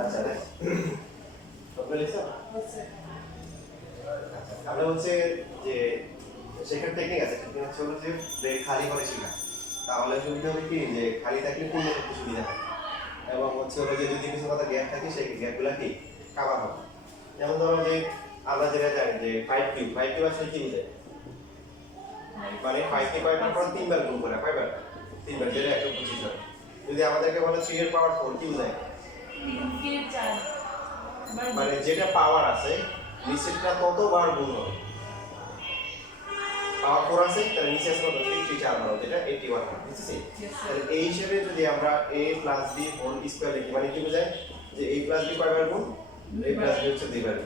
আচ্ছা তোমরা লিখছো আচ্ছা আমরা হচ্ছে যে শেখার টেকনিক আছে টেকনিক হচ্ছে হলো যে ব্রেক খালি করে শেখা তাহলে সুবিধা হবে কি যে খালি থাকলে পূর্ণ করতে সুবিধা হয় এবং হচ্ছে হলো যে যদি কিছু কথা গ্যাপ থাকে সেই গ্যাপগুলো কি কভার হবে যেমন ধরো যে আমরা যেটা জানি যে 5 কিউব আসলে কি বোঝায় মানে 5 কে কয়বার পর তিনবার গুণ করা কয়বার তিনবার যেটা 125 হয় যদি আমাদেরকে বলে 3 এর পাওয়ার 4 কি বোঝায় 3 কে 4 মানে যেটা পাওয়ার আছে নিচেরটা ততবার গুণ হবে পাওয়ার 4 আছে তাহলে নিচে আছে কত 3 4 বার যেটা 81 হয় বুঝছিস তাহলে এই হিসেবে যদি আমরা a + b হোল স্কয়ার লিখি মানে কি বোঝায় যে a + b কয়বার গুণ a + b হচ্ছে দুইবার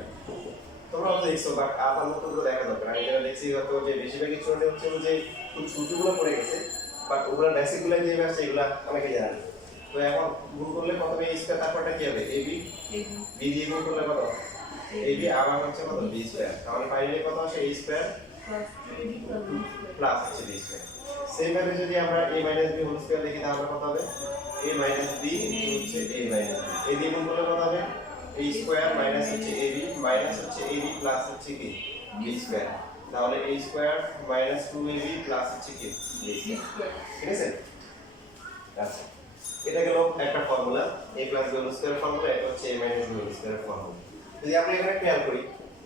তোমরা তো দেখছো বাট আমার মতো করে দেখা দরকার আমি যেটা দেখছি হয়তো যে বেশিরভাগই স্টুডেন্ট হচ্ছে যে খুব ছোটগুলো পড়ে গেছে বাট ওগুলো বেসিকগুলো যে আছে এগুলা অনেকে জানে তো এখন গুণ করলে প্রথমে a স্কয়ার তারপরটা কি হবে ab b দিয়ে গুণ করলে কত ab আবার হচ্ছে কত b স্কয়ার তাহলে ফাইনালি কত আসে a স্কয়ার প্লাস হচ্ছে b স্কয়ার সেম ভাবে যদি আমরা a - b হোল স্কয়ার লিখি তাহলে কত হবে a - b হচ্ছে a - b a দিয়ে গুণ করলে কত হবে a স্কয়ার মাইনাস হচ্ছে ab মাইনাস হচ্ছে ab প্লাস হচ্ছে কি b স্কয়ার তাহলে a square minus 2ab plus হচ্ছে কি b স্কয়ার ঠিক আছে আচ্ছা এটা গেল একটা formula a plus b whole square formula এটা হচ্ছে a minus b whole square formula যদি আমরা এখানে খেয়াল করি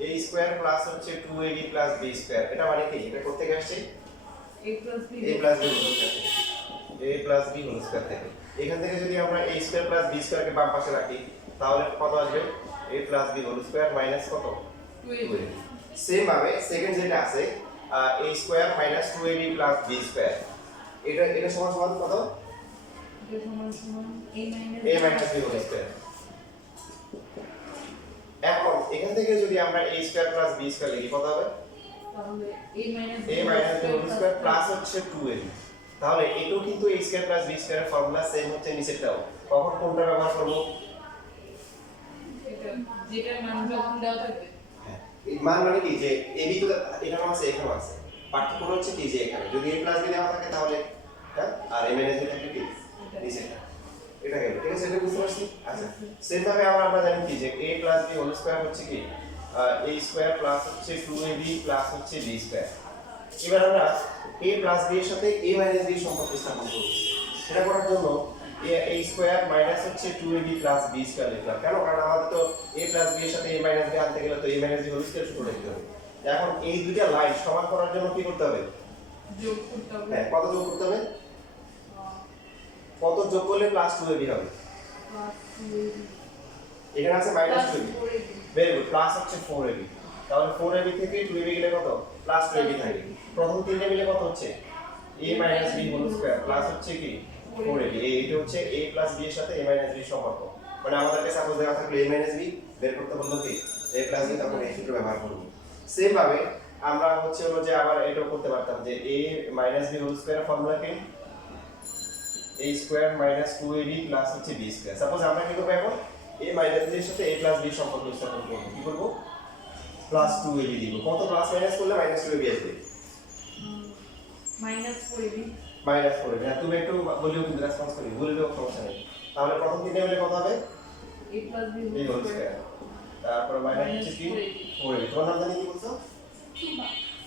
a স্কয়ার প্লাস হচ্ছে 2ab প্লাস b স্কয়ার এটা মানে কি এটা করতে আসছে a plus b a plus b whole square a plus b whole square থেকে এখান থেকে যদি আমরা a square plus b square কে বাম পাশে রাখি তাহলে কত আসবে a plus b whole square minus কত 2ab সেম ভাবে সেকেন্ড যেটা আছে a square minus 2ab plus b square এটা সমান সমান কত এটা সমান a minus b whole square এখন এখান থেকে যদি আমরা a square plus b square লিখি কত হবে তাহলে a minus b whole square plus হচ্ছে 2ab তাহলে এটাও কিন্তু a স্কয়ার প্লাস b স্কয়ারের ফর্মুলা সেম হচ্ছে নিচেরটাও কখন কোনটা ব্যবহার করব যেটা মান যখন দেওয়া থাকবে হ্যাঁ এই মান মানে কি যে ab তো এখানে আছে এখানে আছে পার্থক্য হচ্ছে কি যে এখানে যদি a প্লাস b দেওয়া থাকে তাহলে হ্যাঁ আর a মাইনাস b থাকে কি নিচেরটা এটা গেল ঠিক আছে এটা বুঝতে পারছি আচ্ছা সেম ভাবে আমরা জানি কি যে a plus b whole square হচ্ছে কি a স্কয়ার প্লাস হচ্ছে 2ab প্লাস হচ্ছে b স্কয়ার এবার আমরা a প্লাস b এর সাথে a মাইনাস b সম্পর্ক স্থাপন করব সেটা করার জন্য a স্কয়ার মাইনাস হচ্ছে 2ab প্লাস b স্কয়ার লিখলাম কেন কারণ আমাদের তো a প্লাস b এর সাথে a মাইনাস b আনতে গেলে তো a minus b whole square সূত্র লিখতে হবে এখন এই দুইটা লাইন সমান করার জন্য কি করতে হবে যোগ করতে হবে হ্যাঁ কত যোগ করতে হবে কত যোগ করলে প্লাস 2ab হবে প্লাস 2ab এখানে আছে minus 2ab very good plus হচ্ছে 4ab তাহলে 4ab থেকে 2ab গেলে কত প্লাস 2ab থাকে প্রথম তিনটা মিলে কত হচ্ছে a minus b whole square plus হচ্ছে কি 4ab এইটা হচ্ছে a প্লাস b এর সাথে a মাইনাস b সম্পর্ক মানে আমাদেরকে সাপোজ দেওয়া থাকলে a মাইনাস b বের করতে বললো কি a প্লাস b তখন এই সূত্র ব্যবহার করব সেম ভাবে আমরা হচ্ছে হলো যে আবার এটাও করতে পারতাম যে a minus b whole square formula কি a square minus 2ab plus হচ্ছে b স্কয়ার সাপোজ আমরা কি করব এখন a মাইনাস b এর সাথে a প্লাস b সম্পর্ক স্থাপন করব কি করব প্লাস 2ab দিব কত প্লাস মাইনাস করলে মাইনাস 2ab আসবে মাইনাস 4ab মাইনাস 4ab হ্যাঁ তুমি একটু বলিও কিন্তু রেসপন্স করি বললেও সমস্যা নেই তাহলে প্রথম তিনটা মিলে কত হবে a plus b b whole square তারপর মাইনাস হচ্ছে কি 4ab তোমার নাম জানি কি বলছো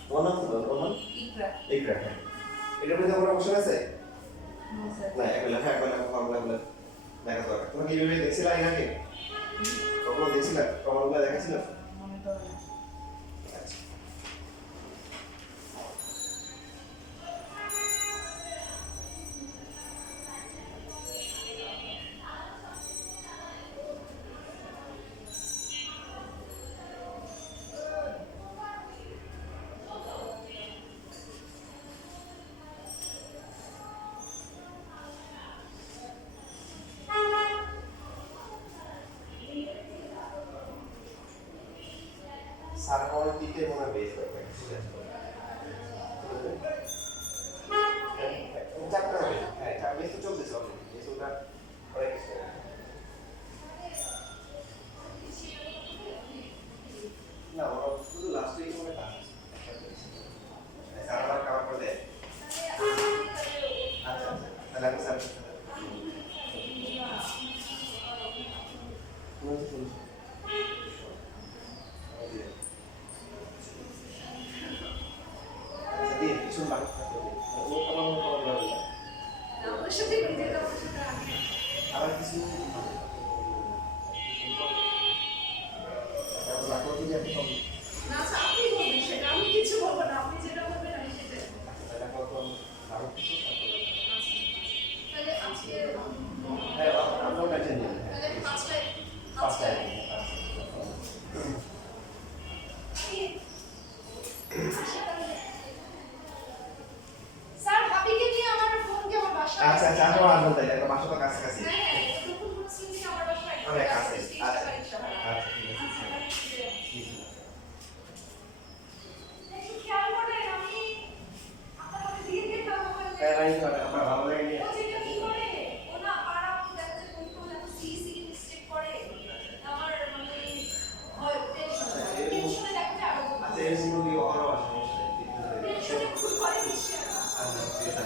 তোমার নাম বলো তোমার নাম ইকরা ইকরা হ্যাঁ এটার মধ্যে কোনো কোশ্চেন আছে নো স্যার না এগুলো হ্যাঁ এগুলো ফর্মুলাগুলো দেখা দরকার তুমি কি ভেবে দেখছিলা এর আগে কখনো দেখছিলা ফর্মুলাগুলো দেখাছিলা মনে তো হয় আচ্ছা সারকমের দিকে মনে বেশ করবে চারটা হবে হ্যাঁ চার বেশ তো চলতেছে অলরেডি বেশ ওটা অনেক না ওরা শুধু লাস্ট উইকে মনে কাজ সারা বার কভার করে দেয় আচ্ছা আচ্ছা তাহলে আমি স্যার ও আমার মনে হয় না ওর সাথে নিজের ওর সাথে রাখি আবার কিছু রাখো কি আপনি কম না আচ্ছা আপনি বলবেন সেটা আমি কিছু বলবো না আপনি যেটা বলবেন আমি সেটাই বলবো। এটা কত রাখো কিছু আচ্ছা তাহলে আজকে হ্যাঁ আমরা টেনশন নিই তাহলে আমি পাঁচটায় পাঁচটায় স্যার ভাবিকে নিয়ে আমার ফোন কে আমার বাসায় আচ্ছা আচ্ছা আমরা আসবো তাই একটা বাসা তো কাছাকাছি হ্যাঁ হ্যাঁ ওরকম কোনো সিন আমার বাসায় অনেক কাছে আচ্ছা আচ্ছা আচ্ছা ঠিক আছে ঠিক আছে একটু খেয়াল করেন আমি আপনার হাতে দিয়ে দিতে হবে হ্যাঁ রাইট আমার ভালো লাগে নি ও যেটা কি করে ও না পাড়া দেখা যায় কোন কোন এত সিসি মিস্টেক করে আমার মানে হয় টেনশনে দেখা যায় আরো আচ্ছা এই মুরগি অহরহ সমস্যা টেনশনে খুব করে বেশি আচ্ছা ঠিক আছে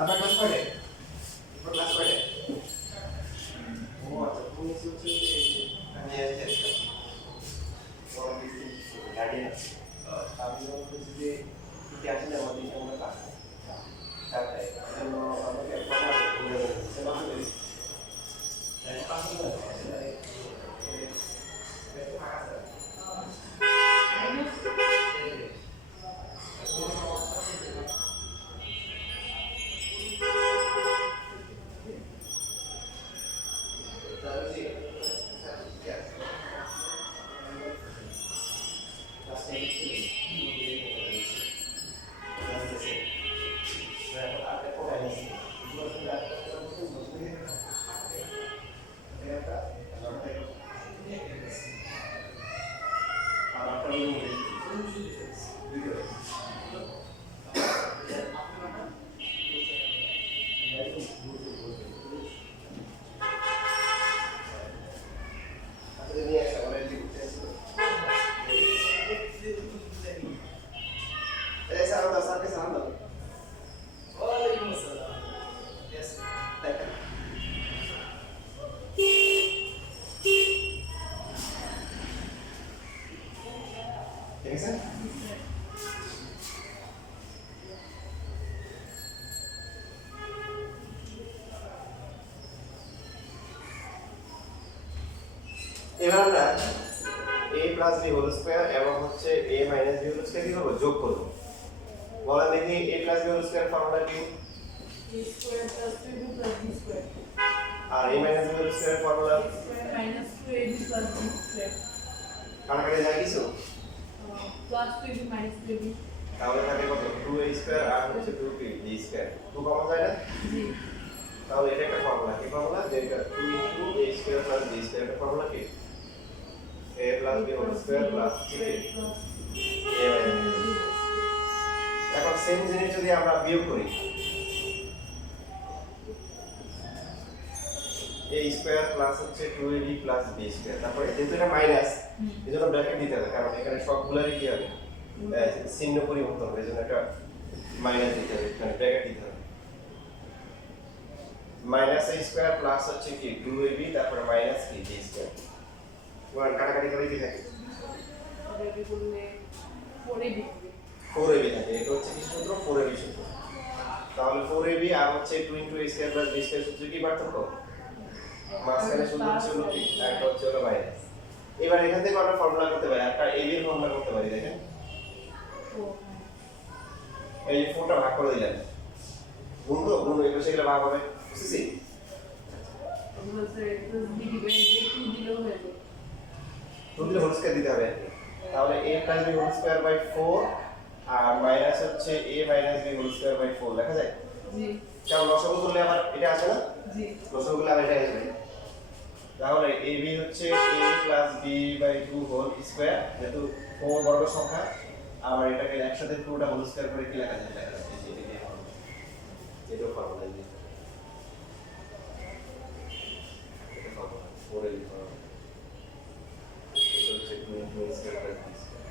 আপনার ক্লাস কয়টায়? আপনার ক্লাস কয়টায়? ও আচ্ছা, তুমি হচ্ছে যে আমি এসে বড় কিছু গার্ডিয়ান আছে। আপনি বলতে যে কি আসলে আমাদের এখানে ক্লাস চারটায়। জন্য আমাকে একটা বলে দিচ্ছে না হলে পাঁচ ঠিক আছে এবার আমরা a plus b whole square এবং হচ্ছে a minus b whole square কি করব যোগ করব বলেন দেখি a plus b whole square formula কি a square plus 2ab plus b square আর a minus b whole square formula square minus 2ab plus b square কাটাকাটি যায় কিছু plus 2ab minus 2ab তাহলে থাকে কত 2a স্কয়ার আর হচ্ছে 2b square 2 common যায় না জি তাহলে এটা একটা ফর্মুলা কি ফর্মুলা যেটা 2a square plus b square এর ফর্মুলা কি a plus b whole square plus c a এখন সেম জিনিস যদি আমরা বিয়োগ করি a স্কয়ার প্লাস হচ্ছে 2ab প্লাস b স্কয়ার তারপরে যেহেতু এটা মাইনাস এজন্য ব্র্যাকেট দিতে হবে কারণ এখানে সবগুলোরই কি হবে চিহ্ন পরিবর্তন হবে এজন্য একটা মাইনাস দিতে হবে মানে ব্র্যাকেট দিতে হবে মাইনাস a স্কয়ার প্লাস হচ্ছে কি 2ab তারপরে মাইনাস কি b স্কয়ার ওয়ান কাটাকাটি করে কি থাকে তবে করলে 4ab 4ab থাকে, এটা হচ্ছে কি সূত্র 4ab সূত্র। তাহলে 4ab আর হচ্ছে 2 * a square plus b square সূত্র কি পার্থক্য? মাঝখানে সূত্র হচ্ছে হলো কি, একটা হচ্ছে হলো মাইনাস। এবার এখান থেকে আমরা ফর্মুলা করতে পারি, একটা ab এর ফর্মুলা করতে পারি। দেখেন এই যে 4টা ভাগ করে দিলেন, গুণ তো গুণ, এই পাশে গেলে ভাগ হবে, বুঝছিস? টু দিলে হোল স্কয়ার দিতে হবে আর কি। তাহলে a + b whole square by 4 আর মাইনাস হচ্ছে a - b whole square by 4 লেখা যায়। জি কেমন লসাগু করলে আবার এটা আসে না? জি লসাগু করলে আবার এটা আসবে। তাহলে ab হচ্ছে a + b by 2 whole square, যেহেতু 4 বর্গ সংখ্যা, আবার এটাকে একসাথে পুরোটা হোল স্কয়ার করে কি লেখা যায়? লেখা যায় এই যে এটা ফর্মুলা, এটা ফর্মুলা এই যে এটা ফর্মুলা 4 এর ফর্মুলা, এটা হচ্ছে 2 * a square plus b square.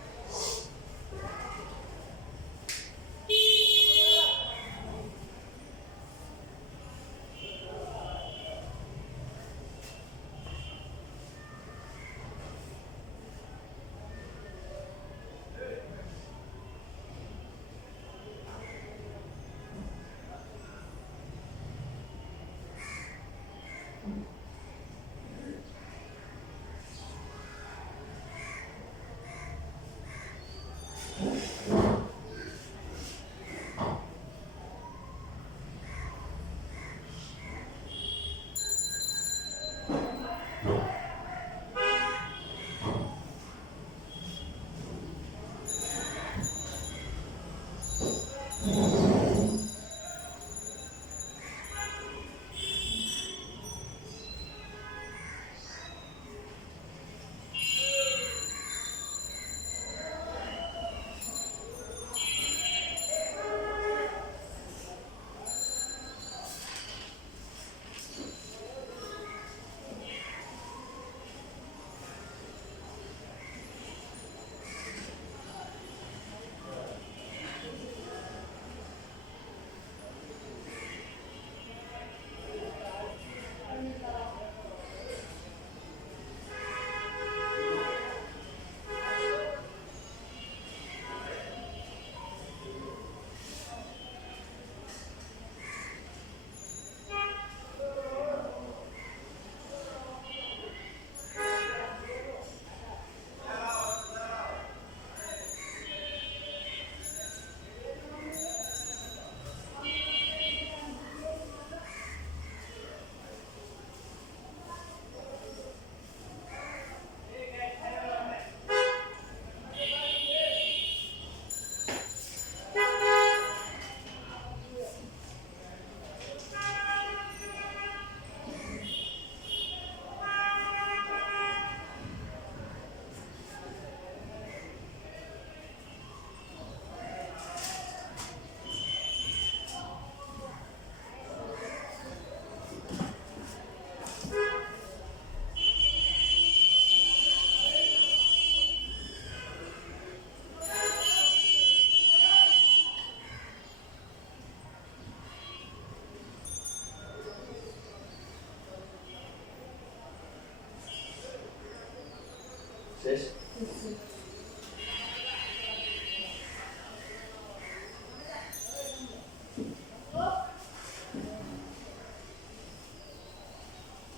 শেষ।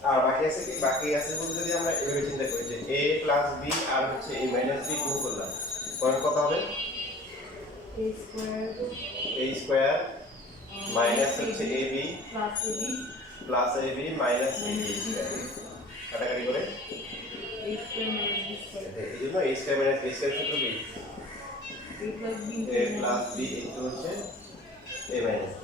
আর বাকি আছে কি, বাকি আছে বলতে যদি আমরা এভাবে চিন্তা করি যে a + b আর হচ্ছে a - b গুণ করলাম, পরে কত হবে? a a স্কয়ার মাইনাস হচ্ছে ab plus ab plus ab minus ab square, কাটাকাটি করে a square minus b square এই জন্য a square minus b square সূত্র কি? a plus b a plus b into হচ্ছে a মাইনাস b।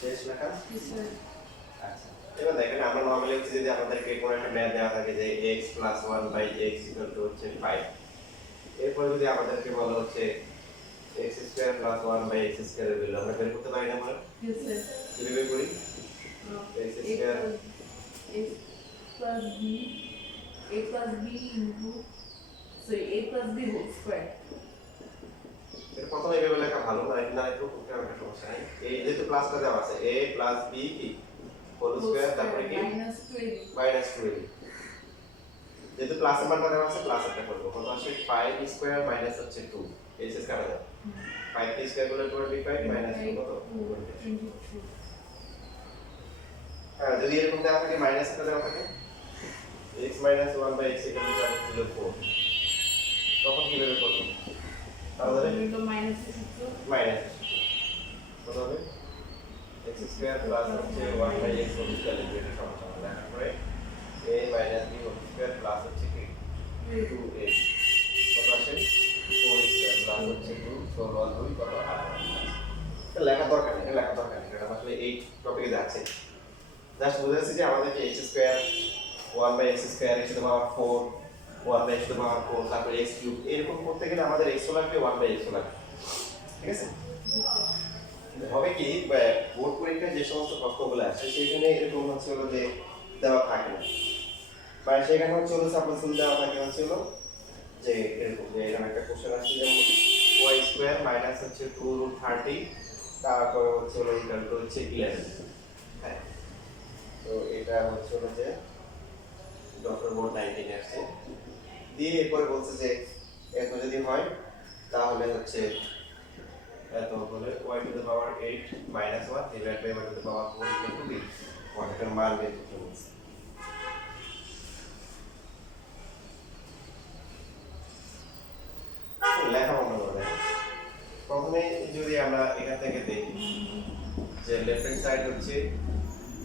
শেষ লেখা। this one আচ্ছা এবার দেখেন আমরা নরমালি হচ্ছে যদি আমাদেরকে কোনো একটা ম্যাথ দেওয়া থাকে যে x + 1/x = হচ্ছে 5, এরপরে যদি আমাদেরকে বলা হচ্ছে x² + 1/x² এর ভ্যালু আমরা বের করতে পারি না আমরা Yes, sir. কিভাবে করি A plus B, A plus B into, sorry, A plus B whole square. এটা প্রথমে এইভাবে লেখা ভালো না এটা না একটু করতে হবে সমস্যা নাই এই যেহেতু প্লাসটা দেওয়া আছে a + b কি হোল স্কয়ার তারপরে কি minus 2AB. -2ab যেহেতু প্লাসের মানটা দেওয়া আছে প্লাসেরটা করব কত আসে 5 স্কয়ার মাইনাস হচ্ছে 2 এই শেষ কাটা দাও 5 কে স্কয়ার করলে 25 মাইনাস 2 কত 22. হ্যাঁ যদি এরকম দেওয়া থাকে মাইনাস একটা দেওয়া থাকে x - 1/x = 4 তখন কিভাবে করব তাহলে Into minus 2. মাইনাস কত হবে x² প্লাস হচ্ছে 1/x হোল স্কয়ার লিখবে এটা সমস্যা না তারপরে a minus b whole square plus হচ্ছে কি 2x কত আসে 4 স্কয়ার প্লাস হচ্ছে 2 16 2 কত 8 এটা লেখা দরকার নেই এটা লেখা দরকার নেই এটা আসলে এই টপিকে যাচ্ছে জাস্ট বুঝাচ্ছি যে আমাদেরকে x square 1/x² x to power 4 1/x to power 4 তারপর x কিউব এরকম করতে গেলে আমাদের x লাগবে 1/x লাগবে ঠিক আছে হবে কি বোর্ড পরীক্ষায় যে সমস্ত প্রশ্নগুলো আসে সেখানে এরকম হচ্ছে হলো যে দেওয়া থাকে না মানে সেখানে হচ্ছে হলো সাপোজ দেওয়া থাকে হচ্ছে হলো যে এরকম যে এরকম একটা কোশ্চেন আসছে যেমন y² মাইনাস হচ্ছে 2√30 তারপর হচ্ছে হলো ইকুয়াল টু হচ্ছে 11 হ্যাঁ তো এটা হচ্ছে হলো যে ডক্টর বোর্ড 19 আসছে দিয়ে এরপরে বলছে যে এত যদি হয় তাহলে হচ্ছে এত হলে y to the power 8 minus 1 divide by y to the power 4 equal to b ওটার মান বের করতে বলছে লেখা বন্ধ করে দেয় প্রথমে যদি আমরা এখান থেকে দেখি যে লেফট হ্যান্ড সাইড হচ্ছে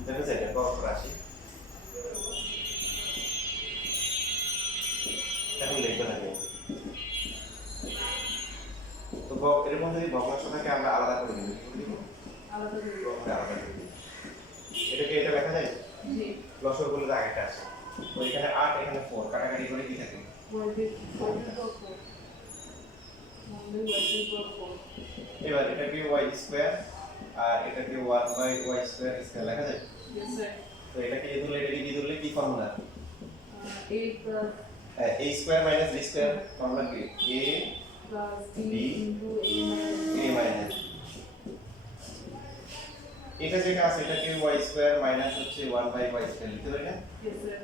লেফট সাইডে কত রাশি এখন লিখবে না কেউ তো এরকম যদি ভগ্নাংশটাকে আমরা আলাদা করে দিই আলাদা করে দিই। আলাদা করে দিই এটাকে এটা লেখা যায় জি। লসর বলে যে আগেটা আছে তো এখানে 8 এখানে 4 কাটাকাটি করে কি থাকে এবার এটাকে y² আর এটাকে 1/y² স্কয়ার লেখা যায় Yes, sir. তো এটাকে এ ধরলে এটাকে বি ধরলে কি formula 8 plus a² - b² formula কি B B into A a minus এটা যেটা আছে এটাকে y² মাইনাস হচ্ছে 1/y² লিখতে পারি না Yes, sir.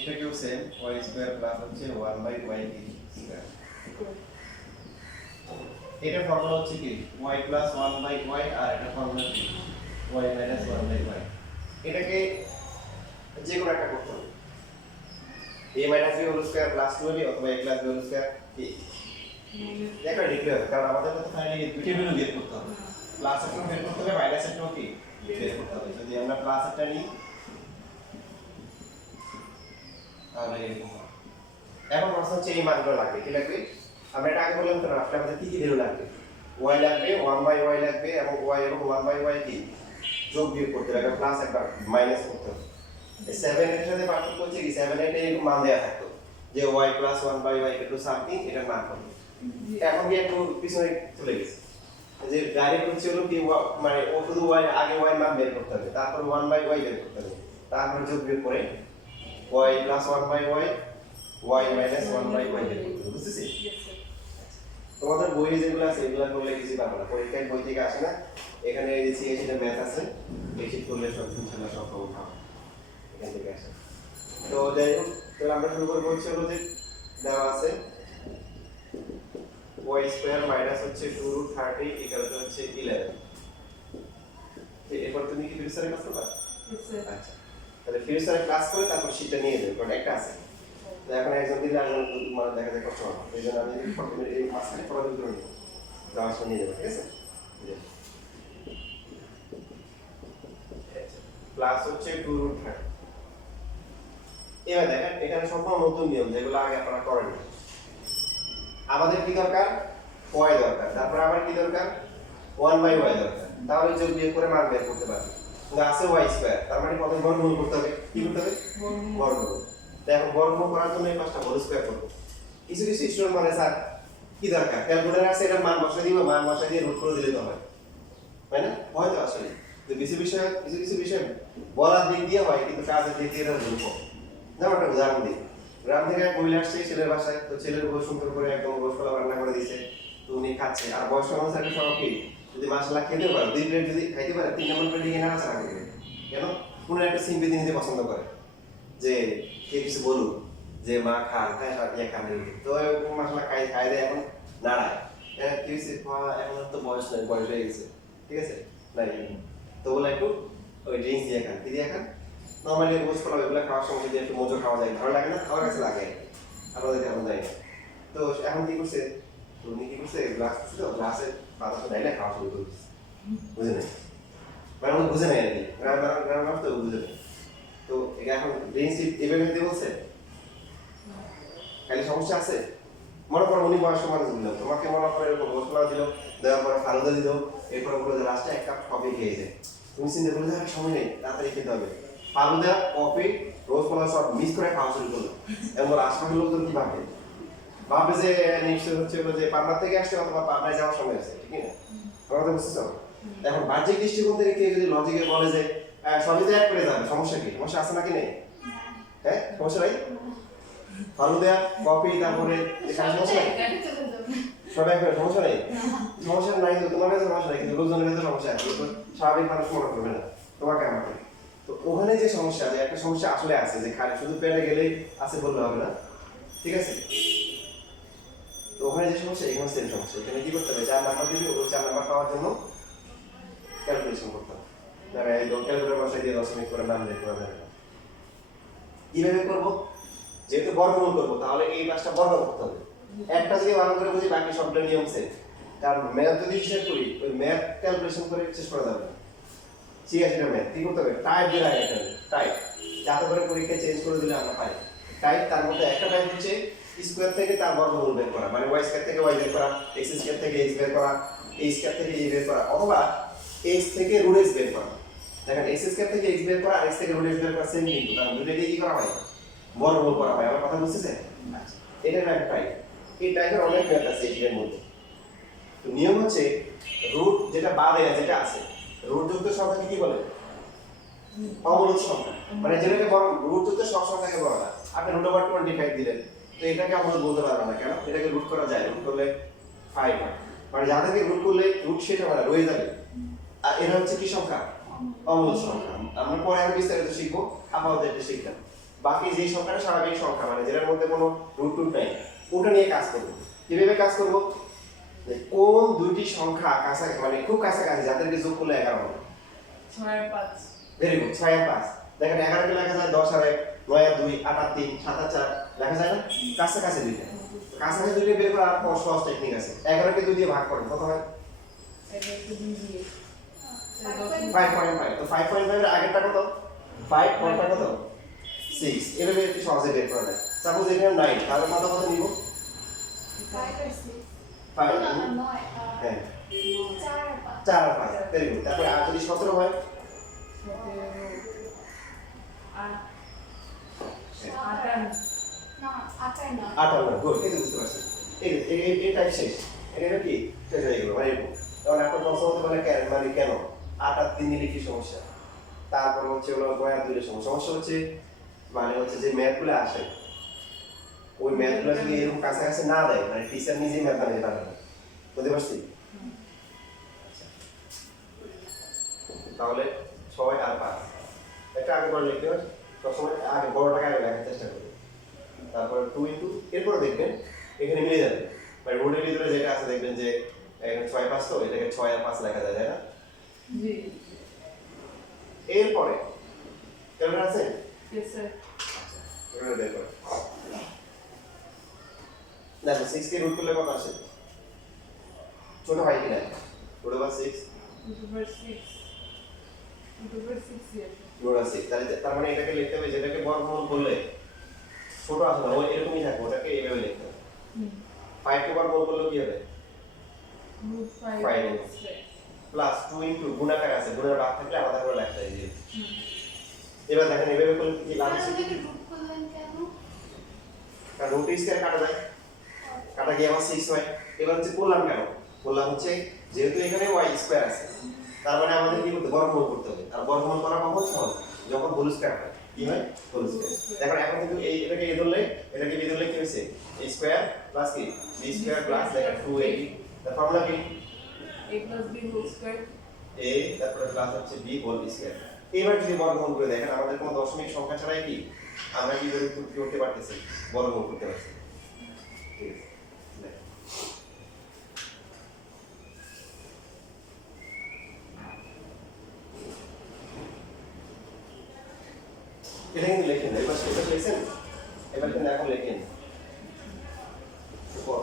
এটাকেও সেম y² প্লাস হচ্ছে 1/y² Good. এটা ফর্মুলা হচ্ছে কি y প্লাস 1/y আর এটা ফর্মুলা কি y মাইনাস 1/y এটাকে যে কোনো একটা করতে হবে a minus b whole square plus 2ab অথবা a plus b whole square কি Minus একটা লিখলে হবে কারণ আমাদের তো ফাইনালি দুটো ভ্যালু বের করতে হবে প্লাস এরটাও বের করতে হবে মাইনাস এরটাও কি বের করতে হবে যদি আমরা প্লাস এটা নিই তাহলে এরকম হবে এখন প্রশ্ন হচ্ছে এই মানগুলো লাগবে কি লাগবে আমরা এটা আগে বললাম তো আসলে আমাদের কি কি ভ্যালু লাগবে y লাগবে 1/y লাগবে এবং y এবং 1/y কি যোগ বিয়োগ করতে হবে প্লাস একটা মাইনাস করতে হবে এই 7 এর সাথে পার্থক্য হচ্ছে কি 7 এর এরকম মান দেয়া থাকতো যে y plus 1/y equal something এটার মান কত এখন কি একটু পিছনে চলে গেছে যে ডাইরেক্ট হচ্ছে হলো কি মানে ও শুধু y আগে y মান বের করতে হবে তারপর 1/y বের করতে হবে তারপর যোগ বিয়োগ করে y plus 1/y y minus 1/y বের করতে হবে বুঝছিস Yes, sir. তোমাদের বইয়ে যেগুলো আছে এগুলো করলে কিছু পাবো না পরীক্ষায় বই থেকে আসে না এখানে এই যে সিএসিতে ম্যাথ আছে এই শীট করলে সব ইনশাআল্লাহ সব পাবো এখান থেকে আসে তো যাই হোক তাহলে আমরা শুরু করবো হচ্ছে হলো যে দেওয়া আছে y² মাইনাস হচ্ছে 2√30 ইকুয়াল টু হচ্ছে 11 এরপর তুমি কি ফিউচারে ক্লাস করবা Yes, sir. আচ্ছা তাহলে ফিউচারে ক্লাস করে তারপর শীটটা নিয়ে যাবে কারণ একটা আছে তো এখন একজন দিলে আর মানে দেখা যায় কষ্ট হবে এই জন্য আমি প্রথমে এই মাঝখানে পড়াতে করে নিব যাওয়ার সময় নিয়ে যাবো ঠিক আছে প্লাস হচ্ছে 2√30 এবার দেখেন এখানে সম্পূর্ণ নতুন নিয়ম যেগুলো আগে আপনারা করেন আমাদের কি দরকার y দরকার তারপর আবার কি দরকার 1/y দরকার তাহলে যোগ বিয়োগ করে মান বের করতে পারবে কিন্তু আছে ওয়াই স্কয়ার, তার মানে প্রথমে বর্গমূল করতে হবে। কি করতে হবে? বর্গমূল। দেখো বর্গমূল করার জন্য এই পাঁচটা হোল স্কয়ার করব। কিছু কিছু স্টুডেন্ট মানে স্যার কি দরকার, ক্যালকুলেটর আছে এটার মান বসাই দিব, মান বসাই দিয়ে রুট করে দিলে তো হয়, তাই না? হয়তো আসলে তো কিছু কিছু বিষয় বলার দিক দিয়ে হয়, কিন্তু কাজের দিক দিয়ে এটা ভুল কম। যেমন একটা উদাহরণ দিই, গ্রাম থেকে এক মহিলা আসছে ছেলের বাসায়, তো ছেলের বউ সুন্দর করে একদম গোসলা রান্না করে দিয়েছে, তো উনি খাচ্ছে। আর বয়স্ক মানুষ একটা স্বভাব কি, যদি মাসাল্লাহ খেতে পারে, 2 প্লেট যদি খাইতে পারে, 3 নম্বর প্লেটে গিয়ে নাড়াচাড়া করবে। কেন? কোনো একটা সিম্পেথি নিতে পছন্দ করে, যে কে কিছু বলুক যে মা খান, হ্যাঁ ইয়ে খান, তো মাসাল্লাহ খাই দেয়, এখন নাড়ায়। কি হয়েছে, এখন তো বয়স নাই, বয়স হয়ে গেছে, ঠিক আছে নাই, তো বলে একটু ওই ড্রিঙ্কস দিয়ে খান। কি দিয়ে খান? নর্মালি রোজ ফল এগুলো খাওয়ার সময় যদি একটু মজো খাওয়া যায়, ভালো লাগে না? আমার কাছে লাগে, আপনাদের কেমন যায় না। তো এখন কি করছে, তো উনি কি করছে, গ্লাস করছে, তো গ্লাসে বাতাসটা দেয় না, খাওয়া শুরু করে দিচ্ছে। বুঝে নেই, মানে উনি বুঝে নেই আর কি, গ্রামের মানুষ তো বুঝে নেই। তো এটা এখন ড্রিঙ্কস এভাবে খেতে বলছে, খালি সমস্যা আছে। মনে করো উনি বয়স্ক মানুষ দিল, তোমাকে মনে করো এরকম মশলা দিল, দেওয়ার পরে ফালুদা দিল, এরপরে বলে লাস্টে 1 কাপ কফি খেয়ে যায়। তুমি চিন্তা করলে আর সময় নেই, তাড়াতাড়ি খেতে হবে। ফালুদা, কফি, রোজ ফলা সব মিক্স করে খাওয়া শুরু করলো। এবং আশপাশের লোকজন কি ভাবে, ভাবে যে নিশ্চয় হচ্ছে যে পাবনা থেকে আসছে অথবা পাবনায় যাওয়ার সময় আছে, ঠিক না? কথা বুঝতেছ? এখন বাহ্যিক দৃষ্টিকোণ থেকে কেউ যদি লজিকে বলে যে সবই তো এক করে যাবে, সমস্যা কি? সমস্যা আছে নাকি নেই? হ্যাঁ, সমস্যা নাই। ফালুদা, কফি, তারপরে সমস্যা নাই, সব এক করে সমস্যা নেই। সমস্যা নাই তো তোমার কাছে সমস্যা নাই, কিন্তু লোকজনের কাছে সমস্যা আছে, স্বাভাবিক মানুষ মনে করবে না তোমাকে আমাকে। তো ওখানে যে সমস্যা, যে একটা সমস্যা আসলে আছে, যে খালি শুধু পেটে গেলেই আছে বললে হবে না, ঠিক আছে? তো ওখানে যে সমস্যা, এখানে সেম সমস্যা। এখানে কি করতে হবে, 4 নাম্বার দিবি, ওই 4 নাম্বার পাওয়ার জন্য ক্যালকুলেশন করতে হবে। মানে এই ক্যালকুলেটর বসাই দিয়ে দশমিক করে নাম লিখতে হবে। কিভাবে করবো? যেহেতু বর্গমূল করবো, তাহলে এই পাঁচটা বর্গ করতে হবে। একটা যদি ভালো করে বুঝি, বাকি সবগুলো নিয়ম সেম। কারণ ম্যাথ যদি হিসাব করি, ওই ম্যাথ ক্যালকুলেশন করে শেষ করা যাবে না। ঠিক আছে, এটা ম্যাথ কি করতে হবে, টাইপ দিয়ে রাখতে হবে, টাইপ, যাতে করে পরীক্ষায় চেঞ্জ করে দিলে আমরা পাই। টাইপ, তার মধ্যে একটা টাইপ হচ্ছে স্কোয়ার থেকে তার বর্গমূল বের করা, মানে ওয়াই স্কোয়ার থেকে ওয়াই বের করা, এক্স স্কোয়ার থেকে এক্স বের করা, এ স্কোয়ার থেকে এ বের করা, অথবা এক্স থেকে রুট এক্স বের করা। দেখেন এক্স স্কোয়ার থেকে এক্স বের করা আর এক্স থেকে রুট এক্স বের করা সেম, কিন্তু কারণ দুটো দিয়ে কি করা হয়, বর্গমূল করা হয়। আমার কথা বুঝতেছেন? আচ্ছা, এটার একটা টাইপ। এই টাইপের অনেক ম্যাথ আছে এর মধ্যে। তো নিয়ম হচ্ছে রুট যেটা বাদে যেটা আছে, রুট যুক্ত সংখ্যাকে কি বলে, অমূলক সংখ্যা। মানে যেটাকে বড় রুট যুক্ত সব সংখ্যাকে বড় না। আপনি রুট ওভার 25 দিলেন, তো এটাকে আমরা বলতে পারবো না, কেন? এটাকে রুট করা যায়, রুট করলে 5 হয়, মানে যাদেরকে রুট করলে রুট শেষ হবে না, রয়ে যাবে। আর এটা হচ্ছে কি সংখ্যা, অমূলক সংখ্যা। আমরা পরে আরো বিস্তারিত শিখবো, আপাতত এটা শিখলাম। বাকি যে সংখ্যাটা স্বাভাবিক সংখ্যা, মানে যেটার মধ্যে কোনো রুট টুট নাই, ওটা নিয়ে কাজ করবো। কিভাবে কাজ করবো, যে কোন দুইটি সংখ্যা কাছাকাছি, মানে খুব কাছাকাছি, যাদেরকে যোগ করলে 11 হবে। 6 আর 5, ভেরি গুড, 6 আর 5। দেখেন 11 কে লেখা যায় 10 আর 1, 9 আর 2, 8 আর 3, 7 আর 4, লেখা যায় না? কাছাকাছি দুইটা, কাছাকাছি দুইটা বের করার আর সহজ টেকনিক আছে। 11 কে 2 দিয়ে ভাগ করেন, কত হয়? এটা একটু দিয়ে 5.5। তো 5.5 এর আগেরটা কত? 5 পরেরটা কত? 6। এভাবে একটু সহজে বের করা যায়। সাপোজ এখানে 9, তাহলে কত কত নিব? 5 হ্যাঁ, 4 আর 5, ভেরি গুড। তারপরে আর যদি 17 হয়, 58, গুড, এই তো বুঝতে পারছি। এই টাইপ শেষ, এটা কি শেষ হয়ে গেল, মানে এরকম। তখন আপনার প্রশ্ন হতে পারে মানে কেন 8 আর 3 নিলে কি সমস্যা? তারপর হচ্ছে হলো 9 আর 2 এর সমস্যা হচ্ছে, মানে হচ্ছে যে ম্যাথগুলো আসে, ওই ম্যাথগুলো যদি এরকম কাছাকাছি না দেয়, মানে টিচার নিজেই ম্যাথ বানিয়ে পারে না। বুঝতে পারছি? তাহলে 6 আর 5 একটা আগে করে লিখতে হবে, সবসময় আগে বড়টাকে আগে লেখার চেষ্টা করবে। তারপর 2 ইনটু, এরপরে দেখবেন এখানে মিলে যাবে, মানে রুটের ভিতরে যেটা আছে দেখবেন যে এখানে 6 5, তো এটাকে 6 আর 5 লেখা যায়, তাই না? জি, এরপরে কেমন আছে? Yes sir. এটা বের করো। দেখো 6 কে রুট করলে কত আসে? ছোট হয় কিনা? Root over 6, root over 6, root over 6 ইয়ার। Root over 6। তার মানে এটাকে লিখতে হবে, যেটাকে বর্গমূল করলে ছোট আসে না, ওই এরকমই থাকবে, ওটাকে এইভাবে লিখতে হবে। 5 কে বর্গমূল করলে কি হবে? Root 5 5 whole square. Plus 2 into গুণাকার আছে, গুণের ভাগ থাকলে আলাদা করে লিখতে হয় যে। এবার দেখেন এভাবে করলে কি লাভ আছে? রুট করলেন কেন? কারণ রুট স্কয়ার কাটা যায়, কাটা গিয়ে আমার 6 হয়। এবার হচ্ছে করলাম কেন? করলাম হচ্ছে যেহেতু এখানে y স্কয়ার আছে, তার মানে আমাদের কি করতে বর্গমূল করতে হবে। আর বর্গমূল করা কখন সহজ? যখন হোল স্কয়ার হয়। কি হয়? Whole square. দেখো এখন কিন্তু এই এটাকে এ ধরলে, এটাকে বি ধরলে কি হইছে? a স্কয়ার প্লাস কি b স্কয়ার প্লাস দেখো 2ab। তার ফর্মুলা কি? a plus b whole square a তারপরে প্লাস হচ্ছে b হোল স্কয়ার। এবার যদি বর্গমূল করে দেখেন আমাদের কোনো দশমিক সংখ্যা ছাড়াই কি আমরা কি করতে পারতেছি? বর্গমূল করতে পারতেছি। ঠিক আছে, দেখেন। এটা কিন্তু লেখেন, এবার সেটা লিখেন, এবার কিন্তু এখন লেখেন উপর।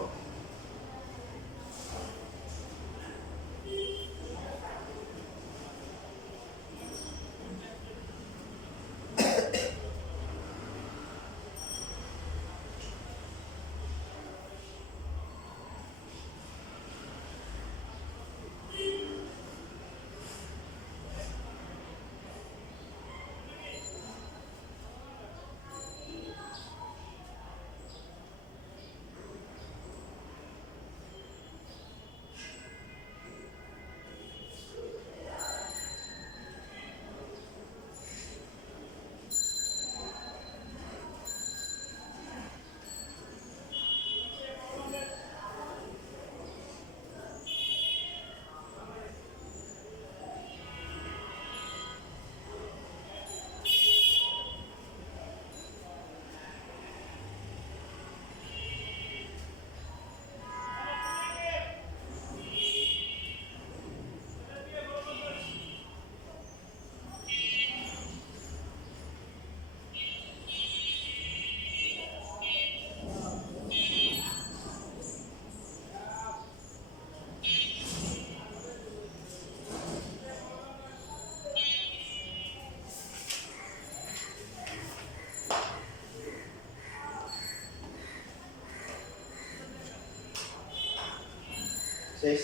শেষ।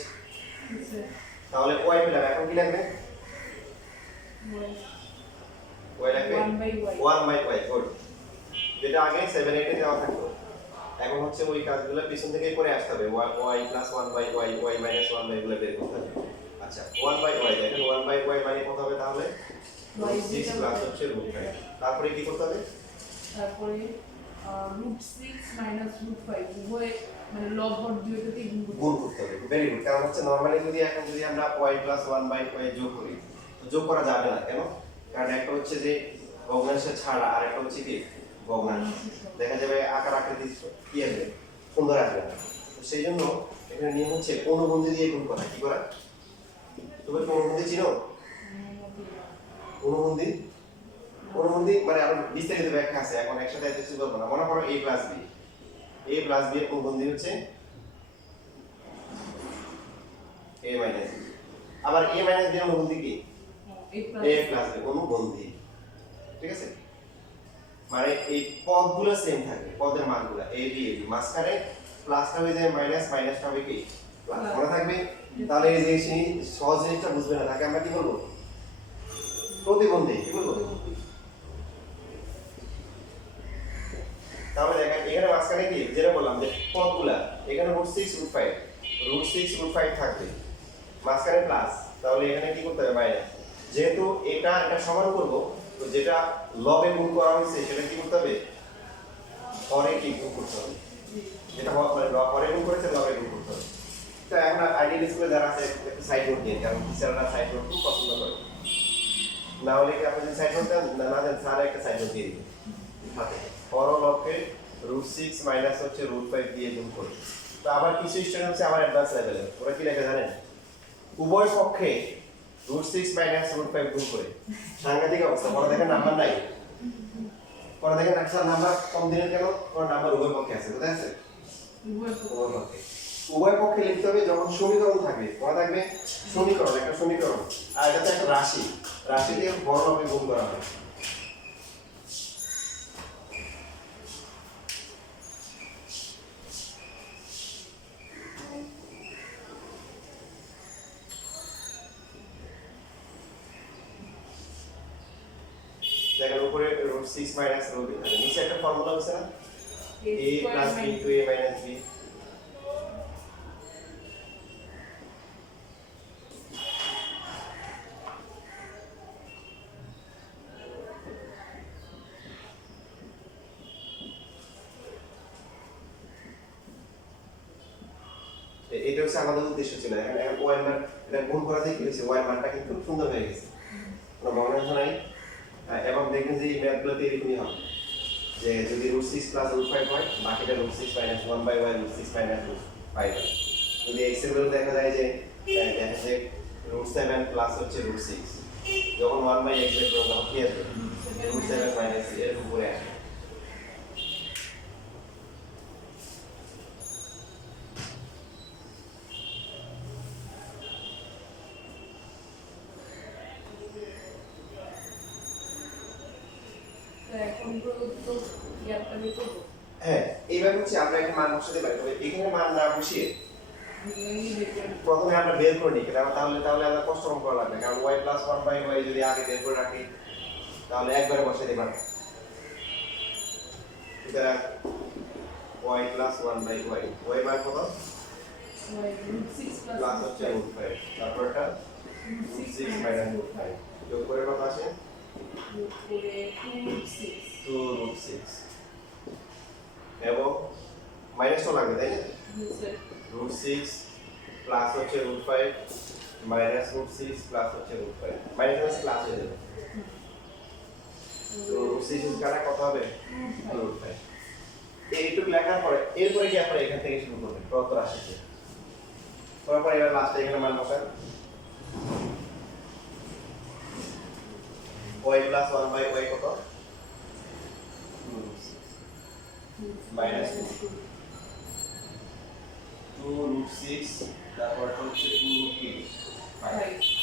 তাহলে y পেলাম, এখন কি লাগবে? y লাগবে 1 বাই y গুড। যেটা আগে 7 8 এ দেওয়া থাকতো, এখন হচ্ছে ওই কাজগুলো পিছন থেকে করে আসতে হবে। y plus 1 by y, y minus 1 by এগুলো বের করতে হবে। আচ্ছা 1 বাই y, দেখেন 1 বাই y মানে কত হবে তাহলে? y 6 প্লাস হচ্ছে রুট 5। তারপরে কি করতে হবে? তারপরে √6 -√5 উভয় মানে লব হর দুইটাতেই গুণ করতে হবে। Very good. কারণ হচ্ছে নরমালি যদি এখন যদি আমরা y প্লাস 1 বাই y যোগ করি, তো যোগ করা যাবে না কেন? কারণ একটা হচ্ছে যে ভগ্নাংশ ছাড়া আর একটা হচ্ছে কি ভগ্নাংশ, দেখা যাবে আকার আকৃতি কি আসবে, সুন্দর আসবে না। তো সেই জন্য এখানে নিয়ম হচ্ছে অনুবন্ধী দিয়ে গুণ করা। কি করা? তুমি কি অনুবন্ধী চিনো? অনুবন্ধী, অনুবন্ধী মানে আরো বিস্তারিত ব্যাখ্যা আছে, এখন একসাথে এত কিছু বলবো না। মনে করো a plus b, a plus b এর অনুবন্ধী হচ্ছে a মাইনাস b। আবার a মাইনাস b এর অনুবন্ধী কি? a plus b অনুবন্ধী। ঠিক আছে, মানে এই পদগুলো সেম থাকে, পদের মানগুলো a b a b, মাঝখানে প্লাসটা হয়ে যায় মাইনাস, মাইনাসটা হবে কি প্লাস। মনে থাকবে? তাহলে এই যে সহজ জিনিসটা বুঝবে না, তাকে আমরা কি বলবো? প্রতিবন্ধী। কি বলবো? তাহলে দেখেন এখানে মাঝখানে কি যেটা বললাম যে পদগুলা, এখানে √6 √5, √6 √5 থাকবে, মাঝখানে প্লাস, তাহলে এখানে কি করতে হবে? মাইনাস। যেহেতু এটা সমান করব, তো যেটা লবে গুণ করা হয়েছে সেটা কি করতে হবে? হরে কি গুণ করতে হবে? যেটা মানে হরে গুণ করেছে লবে গুণ করতে হবে। তো এখন আইডিয়াল স্কুলে যারা আছে একটু সাইড নোট দিন, কারণ টিচাররা সাইড নোট খুব পছন্দ করে। না হলে কি আপনি সাইড নোট না দেন, স্যার একটা সাইড নোট দিয়ে দিবেন হাতে। হর লবকে √6 মাইনাস হচ্ছে √5 দিয়ে গুণ করে। তো আবার কিছু স্টুডেন্ট হচ্ছে আবার অ্যাডভান্স লেভেলে, ওরা কি লেখে জানেন? উভয় পক্ষে √6 মাইনাস √5 গুণ করে। সাংঘাতিক অবস্থা। পরে দেখেন নাম্বার নাই, পরে দেখেন একটা নাম্বার কম দিলেন কেন? ওর নাম্বার উভয় পক্ষে আছে, কোথায় আছে? উভয় পক্ষে। উভয় পক্ষে লিখতে হবে যখন সমীকরণ থাকবে, মনে থাকবে সমীকরণ, একটা সমীকরণ আর এটা তো একটা রাশি, রাশি দিয়ে বড় লবে গুণ করা হয়। রুট 6 মাইনাস রুট বি থাকে নিচে একটা ফর্মুলা আছে না a a square plus b minus two a minus b এটা হচ্ছে আমাদের উদ্দেশ্য ছিল এখানে ওয়াই মান এটা গুণ করা দিয়ে কি হয়েছে ওয়াই মানটা কিন্তু সুন্দর হয়ে গেছে কোনো মনে নাই এবং দেখবেন যে এই ম্যাথগুলোতে এরকমই হবে যে যদি রুট 6 প্লাস রুট 5 হয় বাকিটা root 6 minus 1 by y root 6 minus root 5 হয় যদি x এর ভ্যালু দেখা যায় যে দেখা যায় রুট 7 প্লাস হচ্ছে রুট 6 যখন 1 বাই x এর ভ্যালু তখন কি আসবে রুট 7 মাইনাস এর উপরে আসবে তো এখন প্রদত্ত গ্যাপটা বের করবো হ্যাঁ এইবার হচ্ছে আমরা একটা মান বসাতে পারি তবে এখানে মান না বসিয়ে এই বের করে প্রথমে আমরা বের করে নিই তাহলে আমরা কষ্ট কম করা লাগবে কারণ y প্লাস 1 বাই y যদি আগে বের করে রাখি তাহলে একবারে বসাতে পারবো সুতরাং y plus 1 by y y মান কত y root 6 plus প্লাস হচ্ছে রুট 5 তারপর এটা root 6 মাইনাস রুট 5 যোগ করে কত আসে root করে 2 root 6 2 রুট 6 এবং মাইনাস তো লাগবে তাই না নিচে রুট 6 প্লাস হচ্ছে রুট 5 মাইনাস রুট 6 প্লাস হচ্ছে রুট 5 মাইনাস প্লাস হয়ে যাবে তো রুট 6 কাটা কত হবে রুট 5 এইটুকু লেখার পরে এরপরে কি আপনারা এখান থেকে শুরু করবেন প্রদত্ত রাশিতে তারপর এবার লাস্টে এখানে মান বসান y প্লাস 1 বাই y কত মাইনাস 2 রুট 6 তারপর হচ্ছে 2 রুট 5